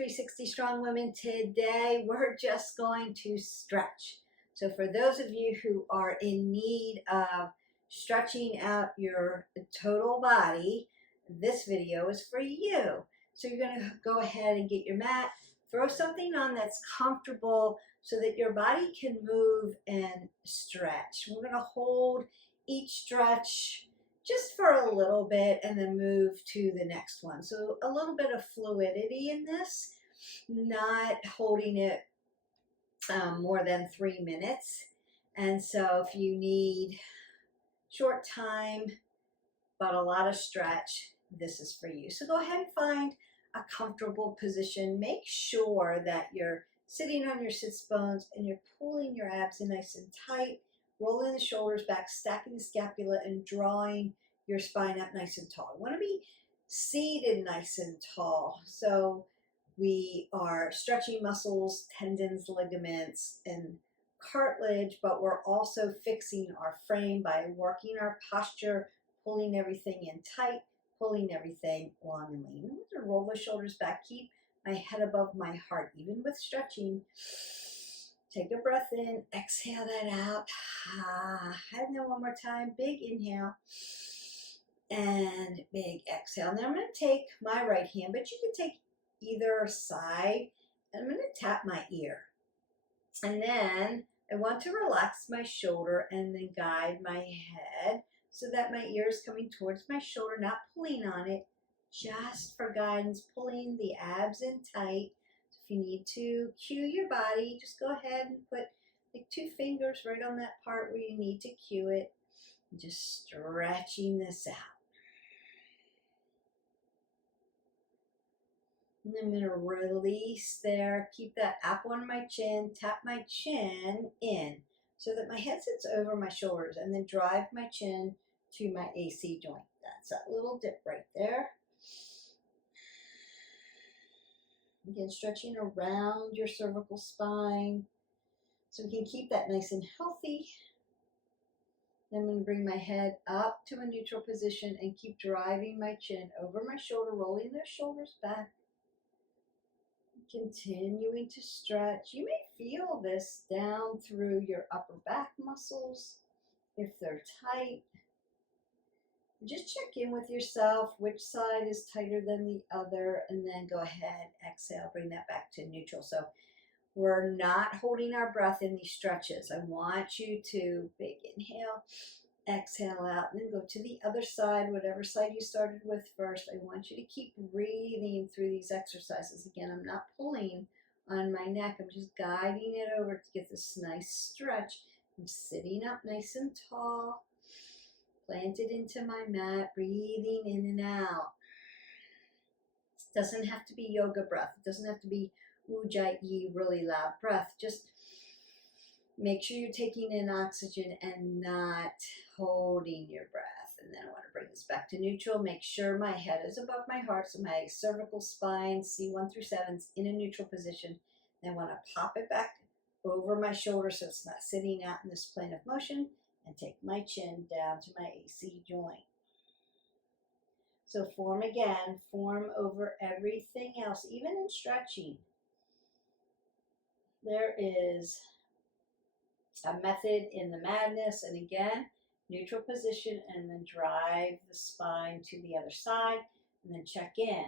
360 Strong Women. Today we're just going to stretch. So for those of you who are in need of stretching out your total body, this video is for you. So you're going to go ahead and get your mat, throw something on that's comfortable so that your body can move and stretch. We're going to hold each stretch just for a little bit and then move to the next one. So a little bit of fluidity in this, not holding it more than 3 minutes. And so if you need short time but a lot of stretch, this is for you. So go ahead and find a comfortable position. Make sure that you're sitting on your sits bones and you're pulling your abs in nice and tight, rolling the shoulders back, stacking the scapula, and drawing your spine up nice and tall. You want to be seated nice and tall. So we are stretching muscles, tendons, ligaments, and cartilage, but we're also fixing our frame by working our posture, pulling everything in tight, pulling everything long and lean. I'm going to roll the shoulders back, keep my head above my heart, even with stretching. Take a breath in, exhale that out. And then one more time, big inhale and big exhale. Now I'm going to take my right hand, but you can take either side, and I'm going to tap my ear. And then I want to relax my shoulder and then guide my head so that my ear is coming towards my shoulder, not pulling on it, just for guidance, pulling the abs in tight. If you need to cue your body, just go ahead and put like 2 fingers right on that part where you need to cue it. Just stretching this out. And I'm going to release there. Keep that apple on my chin. Tap my chin in so that my head sits over my shoulders, and then drive my chin to my AC joint. That's that little dip right there. Again, stretching around your cervical spine so we can keep that nice and healthy. Then I'm going to bring my head up to a neutral position and keep driving my chin over my shoulder, rolling their shoulders back. Continuing to stretch. You may feel this down through your upper back muscles if they're tight. Just check in with yourself, which side is tighter than the other, and then go ahead, exhale, bring that back to neutral. So we're not holding our breath in these stretches. I want you to big inhale, exhale out, and then go to the other side, whatever side you started with first. I want you to keep breathing through these exercises. Again, I'm not pulling on my neck. I'm just guiding it over to get this nice stretch. I'm sitting up nice and tall, planted into my mat, breathing in and out. It doesn't have to be yoga breath. It doesn't have to be ujjayi, really loud breath. Just make sure you're taking in oxygen and not holding your breath. And then I want to bring this back to neutral. Make sure my head is above my heart, so my cervical spine, C1 through 7, is in a neutral position. Then I want to pop it back over my shoulder so it's not sitting out in this plane of motion, and take my chin down to my AC joint. So form again, form over everything else, even in stretching. There is a method in the madness, and again, neutral position, and then drive the spine to the other side, and then check in.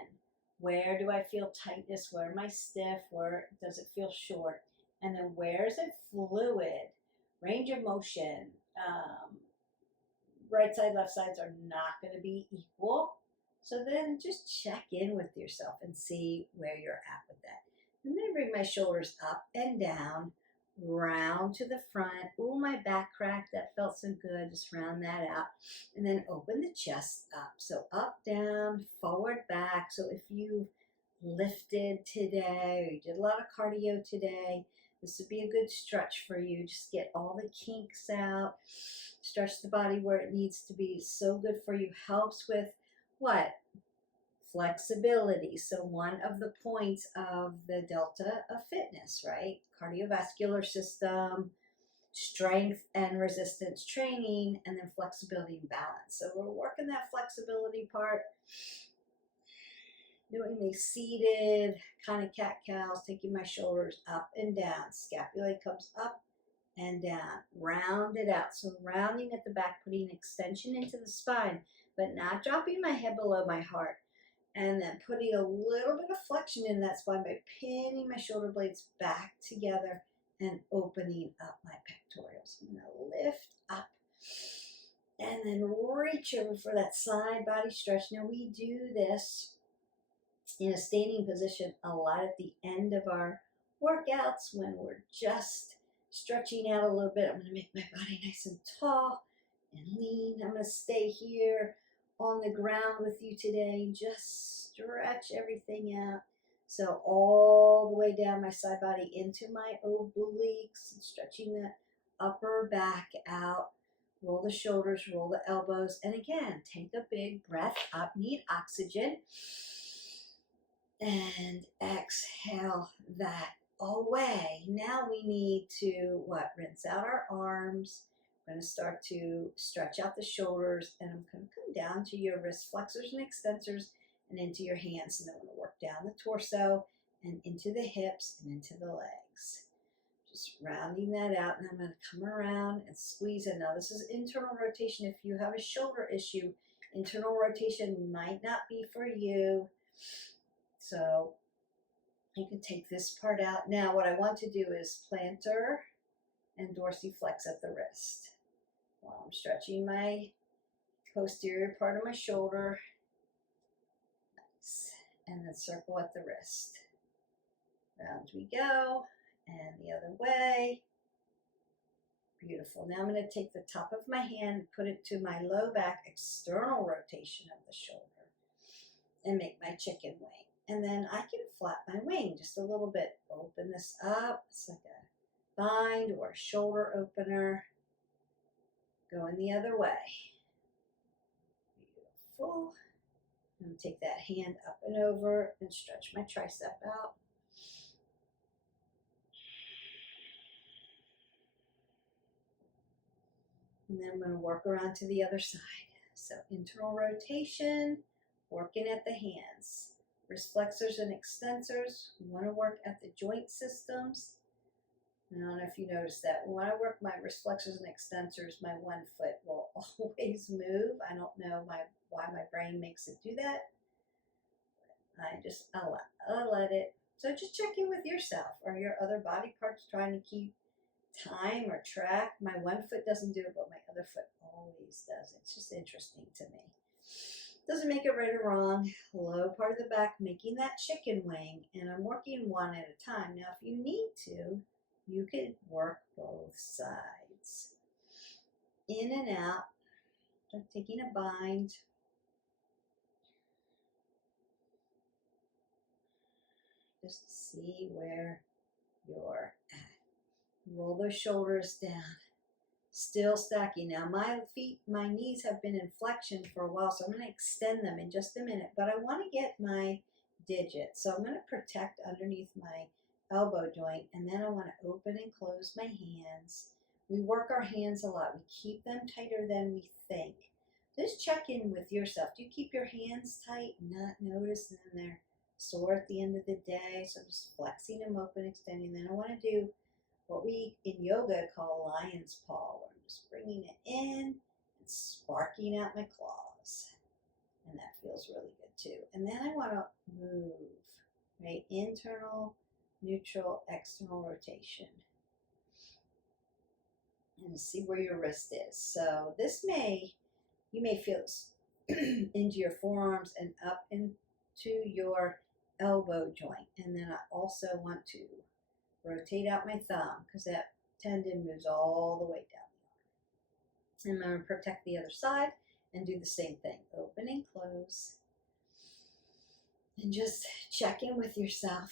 Where do I feel tightness? Where am I stiff? Where does it feel short? And then where is it fluid? Range of motion. Right side, left sides are not going to be equal. So then just check in with yourself and see where you're at with that. I'm going to bring my shoulders up and down, round to the front. Ooh, my back crack, that felt so good. Just round that out. And then open the chest up. So up, down, forward, back. So if you lifted today, or you did a lot of cardio today, this would be a good stretch for you. Just get all the kinks out. Stretch the body where it needs to be. So good for you. Helps with what? Flexibility. So one of the points of the Delta of fitness, right? Cardiovascular system, strength and resistance training, and then flexibility and balance. So we're working that flexibility part. Doing the seated kind of cat-cows, taking my shoulders up and down. Scapula comes up and down. Round it out. So rounding at the back, putting extension into the spine, but not dropping my head below my heart. And then putting a little bit of flexion in that spine by pinning my shoulder blades back together and opening up my pectorals. I'm going to lift up and then reach over for that side body stretch. Now we do this in a standing position a lot at the end of our workouts when we're just stretching out a little bit. I'm going to make my body nice and tall and lean. I'm going to stay here on the ground with you today. Just stretch everything out. So all the way down my side body into my obliques, stretching the upper back out. Roll the shoulders, roll the elbows. And again, take a big breath up. Need oxygen. And exhale that away. Now we need to rinse out our arms. I'm going to start to stretch out the shoulders, and I'm going to come down to your wrist flexors and extensors and into your hands. And then I'm going to work down the torso and into the hips and into the legs. Just rounding that out, and I'm going to come around and squeeze in. Now this is internal rotation. If you have a shoulder issue, internal rotation might not be for you. So you can take this part out. Now what I want to do is plantar and dorsiflex at the wrist. While I'm stretching my posterior part of my shoulder. Nice. And then circle at the wrist. Round we go. And the other way. Beautiful. Now I'm going to take the top of my hand and put it to my low back, external rotation of the shoulder. And make my chicken wing. And then I can flap my wing just a little bit. Open this up. It's like a bind or a shoulder opener. Going the other way. Beautiful. And take that hand up and over and stretch my tricep out. And then I'm going to work around to the other side. So internal rotation, working at the hands. Wrist flexors and extensors. We want to work at the joint systems. I don't know if you noticed that. When I work my wrist flexors and extensors, my one foot will always move. I don't know why my brain makes it do that. I let it. So just check in with yourself. Are your other body parts trying to keep time or track? My one foot doesn't do it, but my other foot always does. It's just interesting to me. Doesn't make it right or wrong. Low part of the back, making that chicken wing, and I'm working one at a time. Now, if you need to, you could work both sides. In and out. I'm taking a bind. Just to see where you're at. Roll those shoulders down. Still stacking. Now my knees have been in flexion for a while, so I'm going to extend them in just a minute, but I want to get my digits. So I'm going to protect underneath my elbow joint, and then I want to open and close my hands. We work our hands a lot. We keep them tighter than we think. Just check in with yourself. Do you keep your hands tight, not notice, and then they're sore at the end of the day? So I'm just flexing them open, extending. Then I want to do what we in yoga call lion's paw, where I'm just bringing it in and sparking out my claws. And that feels really good too. And then I want to move, right? Internal, neutral, external rotation. And see where your wrist is. So you may feel into your forearms and up into your elbow joint. And then I also want to rotate out my thumb because that tendon moves all the way down. And I'm going to protect the other side and do the same thing. Open and close. And just check in with yourself.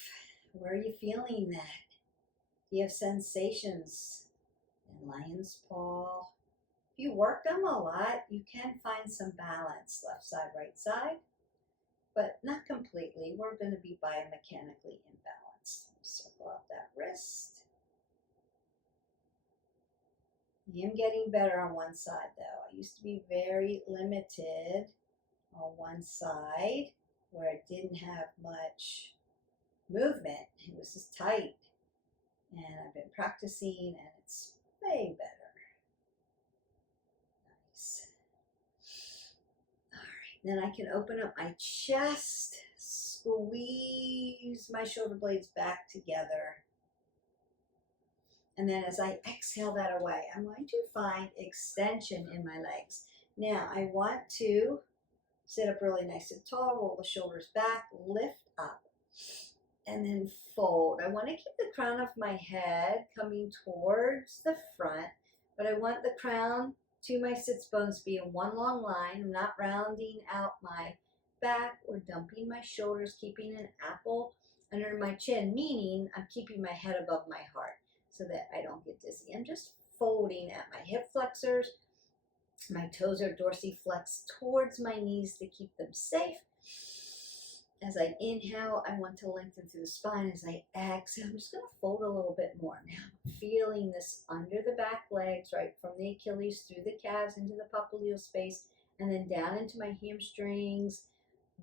Where are you feeling that? Do you have sensations in lion's paw? If you work them a lot, you can find some balance, left side, right side, but not completely. We're going to be biomechanically imbalanced. Circle out that wrist. I am getting better on one side though. I used to be very limited on one side. where it didn't have much movement. It was just tight. And I've been practicing and it's way better. Nice. All right, then I can open up my chest, squeeze my shoulder blades back together. And then as I exhale that away, I'm going to find extension in my legs. Now I want to sit up really nice and tall, roll the shoulders back, lift up, and then fold. I want to keep the crown of my head coming towards the front, but I want the crown to my sits bones be in one long line. I'm not rounding out my back or dumping my shoulders, keeping an apple under my chin, meaning I'm keeping my head above my heart so that I don't get dizzy. I'm just folding at my hip flexors. My toes are dorsiflexed towards my knees to keep them safe. As I inhale, I want to lengthen through the spine. As I exhale, I'm just going to fold a little bit more. Now, I'm feeling this under the back legs, right from the Achilles through the calves into the popliteal space, and then down into my hamstrings,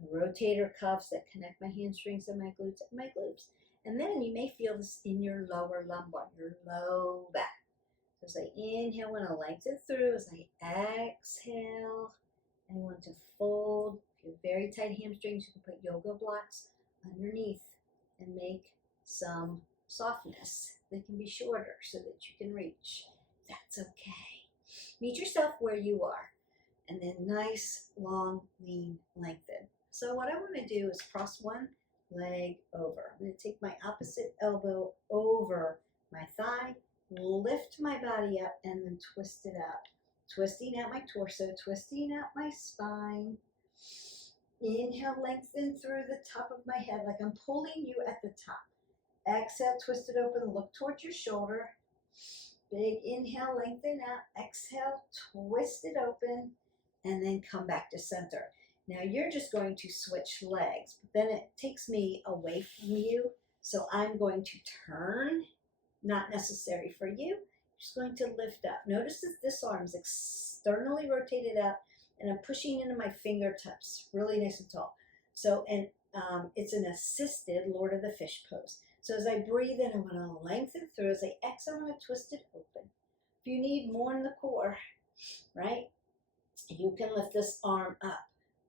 the rotator cuffs that connect my hamstrings and my glutes. And then you may feel this in your lower lumbar, your low back. So as I inhale, I want to lengthen through. As I exhale, I want to fold. If you have very tight hamstrings, you can put yoga blocks underneath and make some softness. They can be shorter so that you can reach. That's okay. Meet yourself where you are. And then nice, long, lean, lengthen. So what I want to do is cross one leg over. I'm going to take my opposite elbow over my thigh, lift my body up, and then twist it out. Twisting out my torso, twisting out my spine. Inhale, lengthen through the top of my head like I'm pulling you at the top. Exhale, twist it open, look towards your shoulder. Big inhale, lengthen out. Exhale, twist it open, and then come back to center. Now you're just going to switch legs, but then it takes me away from you, so I'm going to turn. Not necessary for you. Just going to lift up. Notice that this arm is externally rotated out, and I'm pushing into my fingertips, really nice and tall. So, and it's an assisted Lord of the Fish pose. So as I breathe in, I want to lengthen through. As I exhale, I want to twist it open. If you need more in the core, right, you can lift this arm up,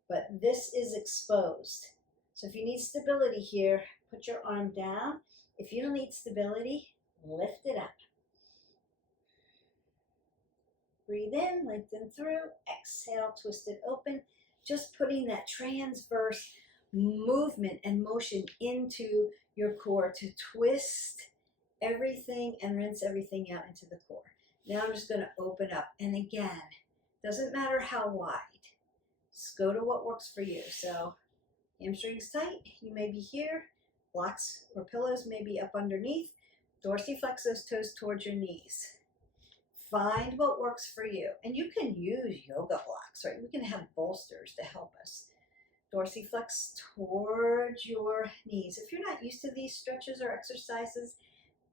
but this is exposed. So if you need stability here, put your arm down. If you don't need stability, lift it up. Breathe in, lengthen through, exhale, twist it open. Just putting that transverse movement and motion into your core to twist everything and rinse everything out into the core. Now I'm just going to open up. And again, doesn't matter how wide. Just go to what works for you. So hamstrings tight, you may be here. Blocks or pillows may be up underneath. Dorsiflex those toes towards your knees. Find what works for you. And you can use yoga blocks, right? We can have bolsters to help us. Dorsiflex towards your knees. If you're not used to these stretches or exercises,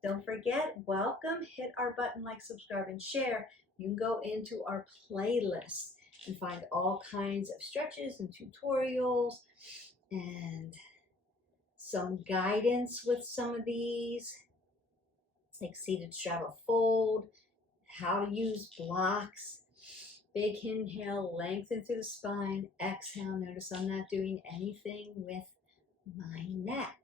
don't forget, welcome. Hit our button, like, subscribe, and share. You can go into our playlist and find all kinds of stretches and tutorials and some guidance with some of these, like seated straddle fold, how to use blocks. Big inhale, lengthen through the spine. Exhale, notice I'm not doing anything with my neck.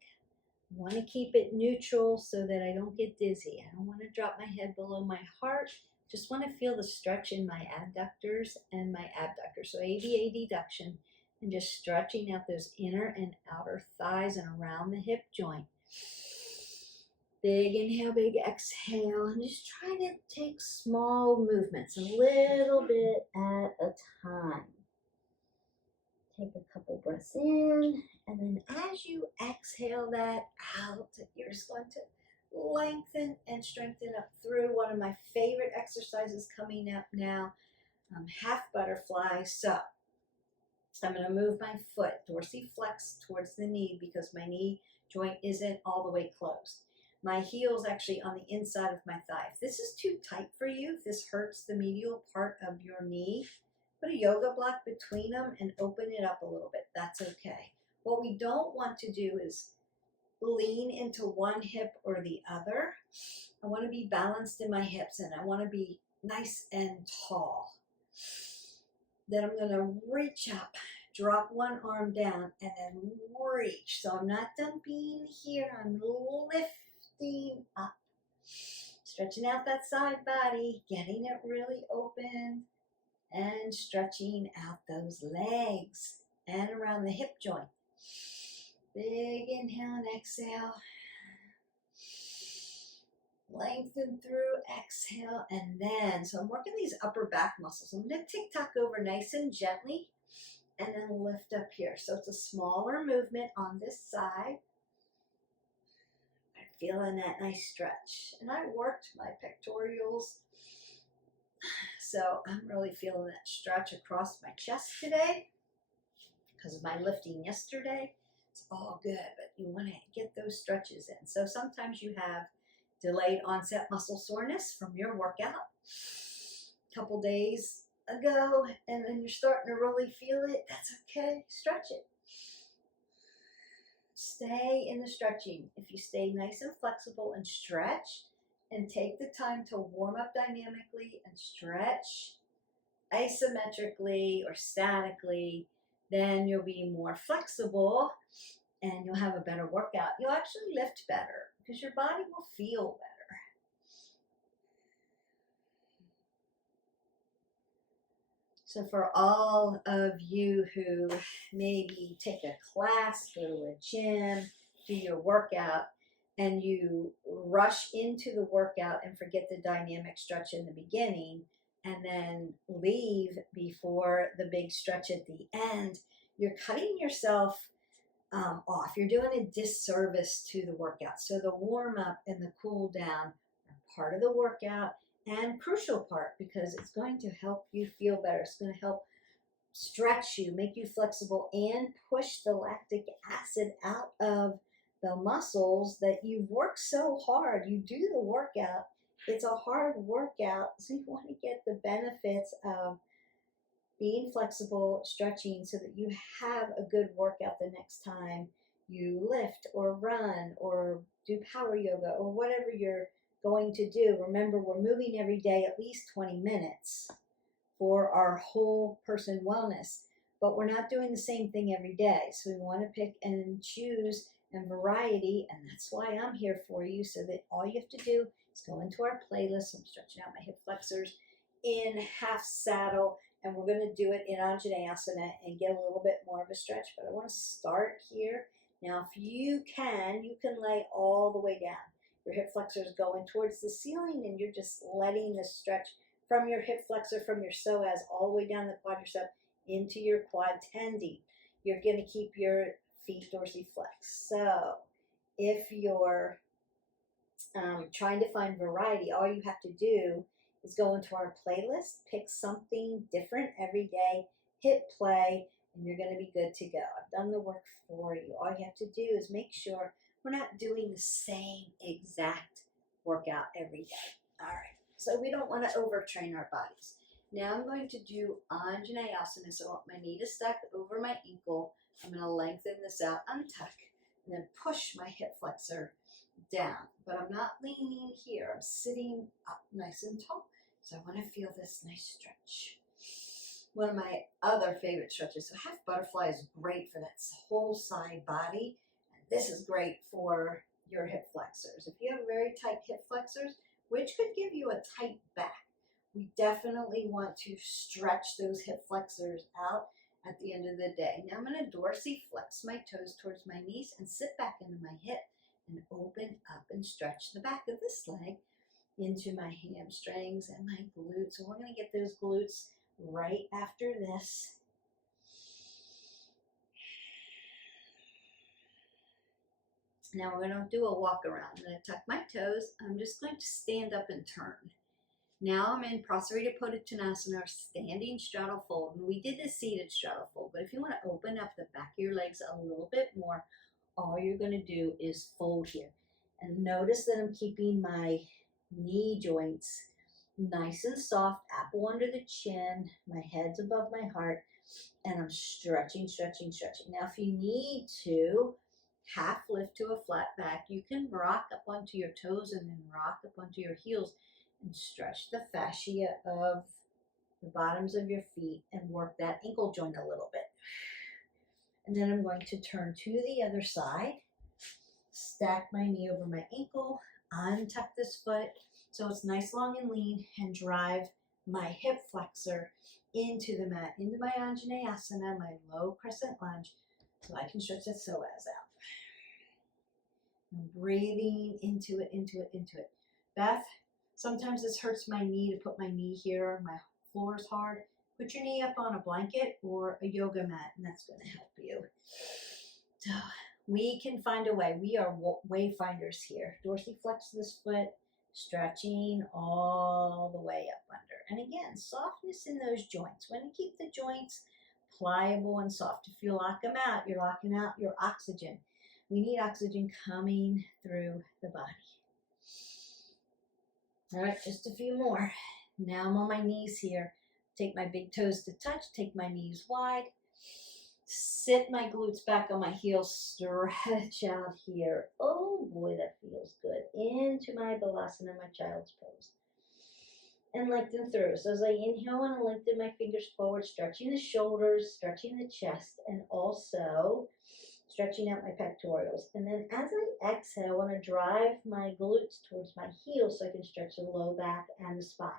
I want to keep it neutral so that I don't get dizzy. I don't want to drop my head below my heart. Just want to feel the stretch in my adductors and my abductors. So ABA deduction, and just stretching out those inner and outer thighs and around the hip joint. Big inhale, big exhale, and just try to take small movements, a little bit at a time. Take a couple breaths in, and then as you exhale that out, you're just going to lengthen and strengthen up through. One of my favorite exercises coming up now, half butterfly. So I'm going to move my foot dorsiflex towards the knee because my knee joint isn't all the way closed. My heel's actually on the inside of my thigh. If this is too tight for you, if this hurts the medial part of your knee, put a yoga block between them and open it up a little bit. That's okay. What we don't want to do is lean into one hip or the other. I want to be balanced in my hips and I want to be nice and tall. Then I'm going to reach up, drop one arm down, and then reach. So I'm not done being here. I'm lifting up, stretching out that side body, getting it really open, and stretching out those legs and around the hip joint. Big inhale and exhale. Lengthen through, exhale, and then, so I'm working these upper back muscles. I'm going to tick-tock over nice and gently, and then lift up here. So it's a smaller movement on this side. I'm feeling that nice stretch. And I worked my pectorals, so I'm really feeling that stretch across my chest today because of my lifting yesterday. It's all good, but you want to get those stretches in. So sometimes you have delayed onset muscle soreness from your workout a couple days ago, and then you're starting to really feel it. That's okay. Stretch it. Stay in the stretching. If you stay nice and flexible and stretch and take the time to warm up dynamically and stretch isometrically or statically, then you'll be more flexible and you'll have a better workout. You'll actually lift better because your body will feel better. So for all of you who maybe take a class, go to a gym, do your workout, and you rush into the workout and forget the dynamic stretch in the beginning, and then leave before the big stretch at the end, you're cutting yourself off. You're doing a disservice to the workout. So the warm up and the cool down are part of the workout and crucial part because it's going to help you feel better. It's going to help stretch you, make you flexible, and push the lactic acid out of the muscles that you've worked so hard. You do the workout. It's a hard workout, so you want to get the benefits of being flexible, stretching, so that you have a good workout the next time you lift or run or do power yoga or whatever you're going to do. Remember, we're moving every day at least 20 minutes for our whole person wellness, but we're not doing the same thing every day. So we want to pick and choose and variety, and that's why I'm here for you, so that all you have to do is go into our playlist. I'm stretching out my hip flexors in half saddle, and we're going to do it in Anjaneyasana and get a little bit more of a stretch. But I want to start here. Now, if you can lay all the way down. Your hip flexors going towards the ceiling, and you're just letting the stretch from your hip flexor, from your psoas, all the way down the quadricep into your quad tendon. You're going to keep your feet dorsiflexed. So if you're trying to find variety, all you have to do is go into our playlist, pick something different every day, hit play, and you're going to be good to go. I've done the work for you. All you have to do is make sure we're not doing the same exact workout every day. All right, so we don't want to overtrain our bodies. Now I'm going to do Anjaneyasana. So I want my knee to stack over my ankle. I'm going to lengthen this out, untuck, and then push my hip flexor down. But I'm not leaning here. I'm sitting up nice and tall. So I want to feel this nice stretch. One of my other favorite stretches, so half butterfly is great for that whole side body. This is great for your hip flexors. If you have very tight hip flexors, which could give you a tight back, we definitely want to stretch those hip flexors out at the end of the day. Now I'm going to dorsiflex my toes towards my knees and sit back into my hip and open up and stretch the back of this leg into my hamstrings and my glutes. So we're going to get those glutes right after this. Now we're going to do a walk around. I'm going to tuck my toes. I'm just going to stand up and turn. Now I'm in Prasarita Pottanasana, or standing straddle fold. And we did the seated straddle fold, but if you want to open up the back of your legs a little bit more, all you're going to do is fold here. And notice that I'm keeping my knee joints nice and soft, apple under the chin, my head's above my heart, and I'm stretching, stretching, stretching. Now, if you need to half lift to a flat back, you can rock up onto your toes and then rock up onto your heels and stretch the fascia of the bottoms of your feet and work that ankle joint a little bit. And then I'm going to turn to the other side, stack my knee over my ankle, untuck this foot so it's nice, long, and lean, and drive my hip flexor into the mat, into my Anjaneyasana, my low crescent lunge, so I can stretch the psoas out. I'm breathing into it, into it, into it. Beth, sometimes this hurts my knee to put my knee here. My floor is hard. Put your knee up on a blanket or a yoga mat, and that's going to help you. So we can find a way. We are wayfinders here. Dorsiflex this foot, stretching all the way up under. And again, softness in those joints. When you keep the joints pliable and soft, if you lock them out, you're locking out your oxygen. We need oxygen coming through the body. All right, just a few more. Now I'm on my knees here. Take my big toes to touch, take my knees wide. Sit my glutes back on my heels, stretch out here. Oh boy, that feels good. Into my balasana, my child's pose. And lengthen through. So as I inhale, I want to lengthen my fingers forward, stretching the shoulders, stretching the chest, and also stretching out my pectorals. And then as I exhale, I want to drive my glutes towards my heels so I can stretch the low back and the spine.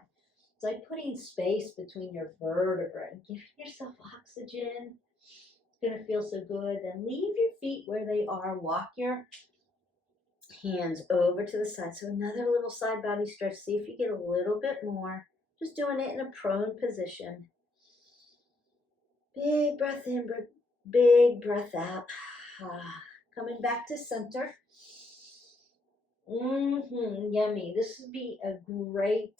It's like putting space between your vertebrae and giving yourself oxygen. It's going to feel so good. Then leave your feet where they are. Walk your hands over to the side. So another little side body stretch. See if you get a little bit more. Just doing it in a prone position. Big breath in, big breath out. Coming back to center. Yummy. This would be a great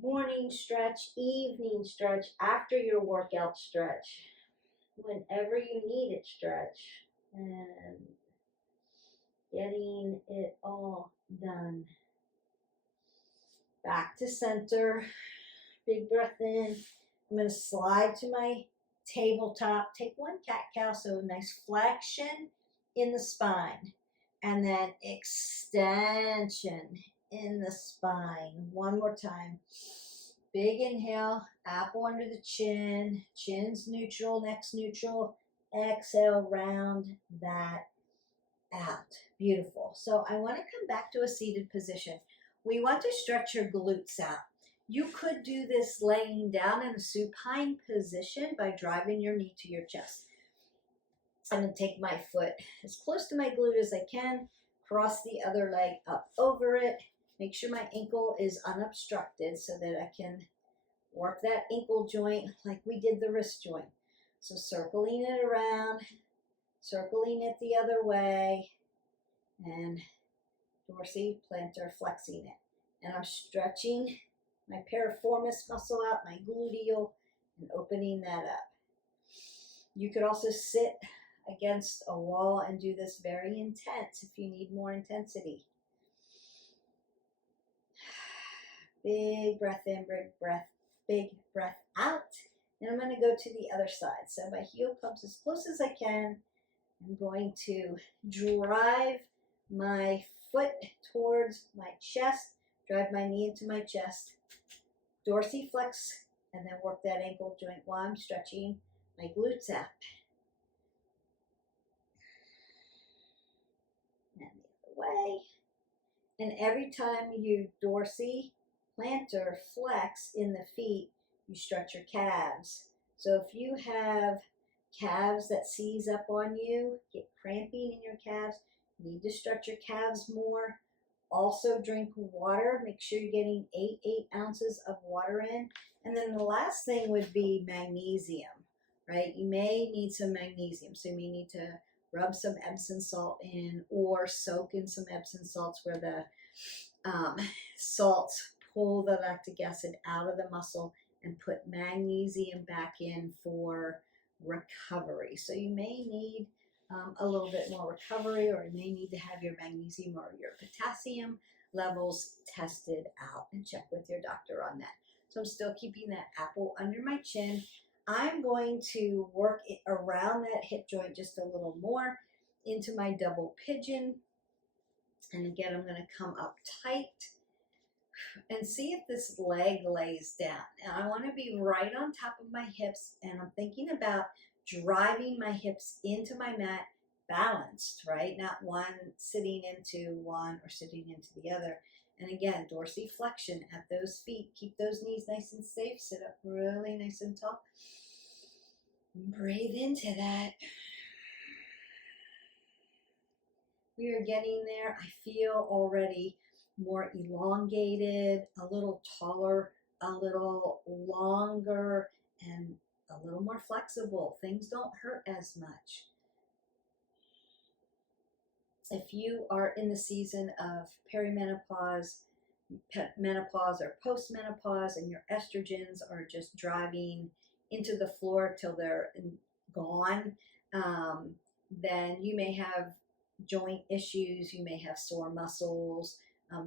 morning stretch, evening stretch, after your workout stretch. Whenever you need it, stretch. And getting it all done. Back to center. Big breath in. I'm going to slide to my tabletop. Take one cat-cow, so nice flexion in the spine. And then extension in the spine. One more time. Big inhale, apple under the chin. Chin's neutral, neck's neutral. Exhale, round that out. Beautiful. So I want to come back to a seated position. We want to stretch your glutes out. You could do this laying down in a supine position by driving your knee to your chest. I'm going to take my foot as close to my glute as I can, cross the other leg up over it. Make sure my ankle is unobstructed so that I can work that ankle joint like we did the wrist joint. So circling it around, circling it the other way, and dorsiplantar flexing it. And I'm stretching my piriformis muscle out, my gluteal, and opening that up. You could also sit against a wall and do this very intense if you need more intensity. Big breath in, big breath out. And I'm going to go to the other side. So my heel comes as close as I can. I'm going to drive my foot towards my chest, drive my knee into my chest, dorsiflex, and then work that ankle joint while I'm stretching my glutes out. And the other way. And every time you dorsiplantar flex in the feet, you stretch your calves. So if you have calves that seize up on you, get cramping in your calves, you need to stretch your calves more. Also drink water. Make sure you're getting 8 ounces of water in. And then the last thing would be magnesium, right? You may need some magnesium. So you may need to rub some Epsom salt in or soak in some Epsom salts where the salts pull the lactic acid out of the muscle and put magnesium back in for recovery. So you may need a little bit more recovery, or you may need to have your magnesium or your potassium levels tested out, and check with your doctor on that. So I'm still keeping that apple under my chin. I'm going to work around that hip joint just a little more into my double pigeon. And again, I'm going to come up tight and see if this leg lays down. Now I want to be right on top of my hips, and I'm thinking about driving my hips into my mat balanced, right? Not one sitting into one or sitting into the other. And again, dorsiflexion at those feet. Keep those knees nice and safe. Sit up really nice and tall. Breathe into that. We are getting there. I feel already more elongated, a little taller, a little longer, and a little more flexible. Things don't hurt as much. If you are in the season of perimenopause, menopause, or postmenopause, and your estrogens are just driving into the floor till they're gone, then you may have joint issues, you may have sore muscles.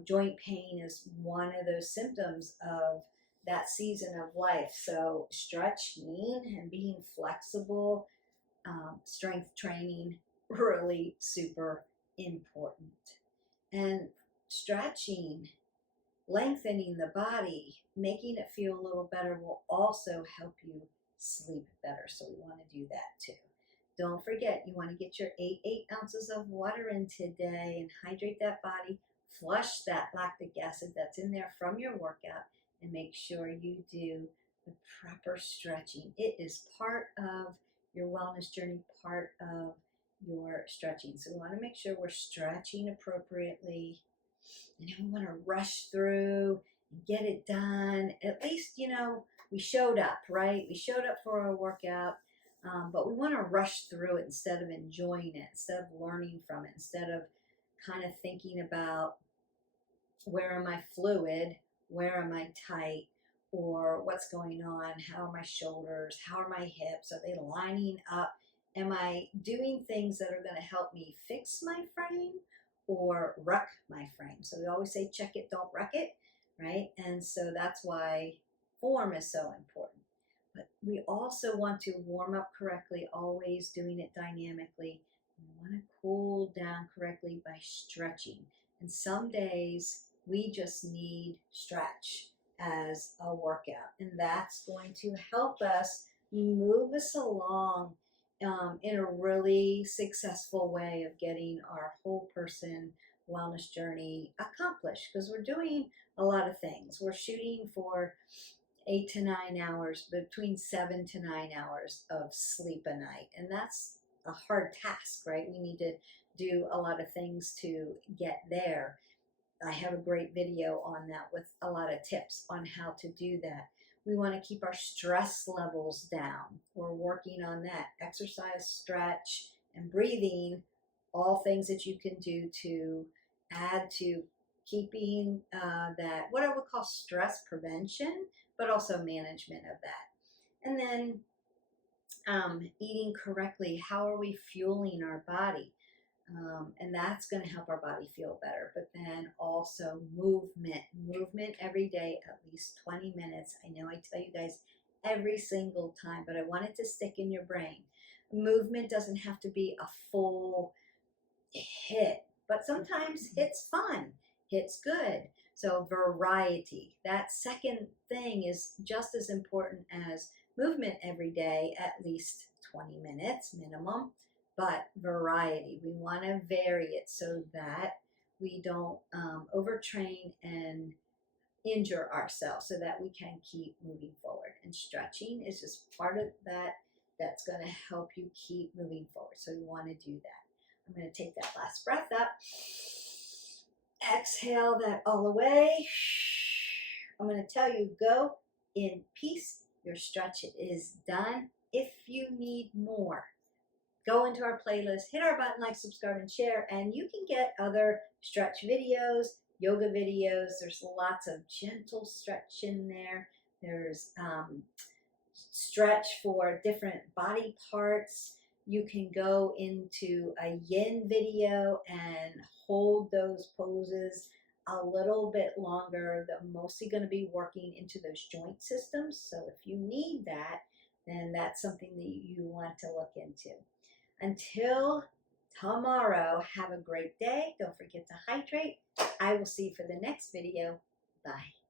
Joint pain is one of those symptoms of that season of life. So stretching and being flexible, strength training, really super important. And stretching, lengthening the body, making it feel a little better will also help you sleep better. So we want to do that too. Don't forget, you want to get your 8 ounces of water in today and hydrate that body. Flush that lactic acid that's in there from your workout, and make sure you do the proper stretching. It is part of your wellness journey, part of your stretching. So we want to make sure we're stretching appropriately. And then we want to rush through and get it done. At least, we showed up, right? We showed up for our workout. But we want to rush through it instead of enjoying it, instead of learning from it, instead of kind of thinking about where am I fluid, where am I tight, or what's going on, how are my shoulders, how are my hips, are they lining up, am I doing things that are going to help me fix my frame or wreck my frame? So we always say check it, don't wreck it, right? And so that's why form is so important. But we also want to warm up correctly, always doing it dynamically. We want to cool down correctly by stretching. And some days we just need stretch as a workout. And that's going to help us move us along in a really successful way of getting our whole person wellness journey accomplished. Because we're doing a lot of things. We're shooting for 8 to 9 hours, between 7 to 9 hours of sleep a night. And that's a hard task, right? We need to do a lot of things to get there. I have a great video on that with a lot of tips on how to do that. We want to keep our stress levels down. We're working on that. Exercise, stretch, and breathing, all things that you can do to add to keeping that, what I would call stress prevention, but also management of that. And then eating correctly. How are we fueling our body? And that's going to help our body feel better. But then also movement every day, at least 20 minutes. I know I tell you guys every single time, but I want it to stick in your brain. Movement doesn't have to be a full hit, but sometimes hit's fun, hit's good. So variety, that second thing is just as important as movement every day, at least 20 minutes minimum, but variety. We want to vary it so that we don't overtrain and injure ourselves, so that we can keep moving forward. And stretching is just part of that. That's going to help you keep moving forward. So we want to do that. I'm going to take that last breath up. Exhale that all the way. I'm going to tell you, go in peace. Your stretch is done. If you need more, go into our playlist, hit our button, like, subscribe, and share, and you can get other stretch videos, yoga videos. There's lots of gentle stretch in there. There's stretch for different body parts. You can go into a yin video and hold those poses a little bit longer. They're mostly going to be working into those joint systems. So if you need that, then that's something that you want to look into. Until tomorrow, have a great day. Don't forget to hydrate. I will see you for the next video. Bye.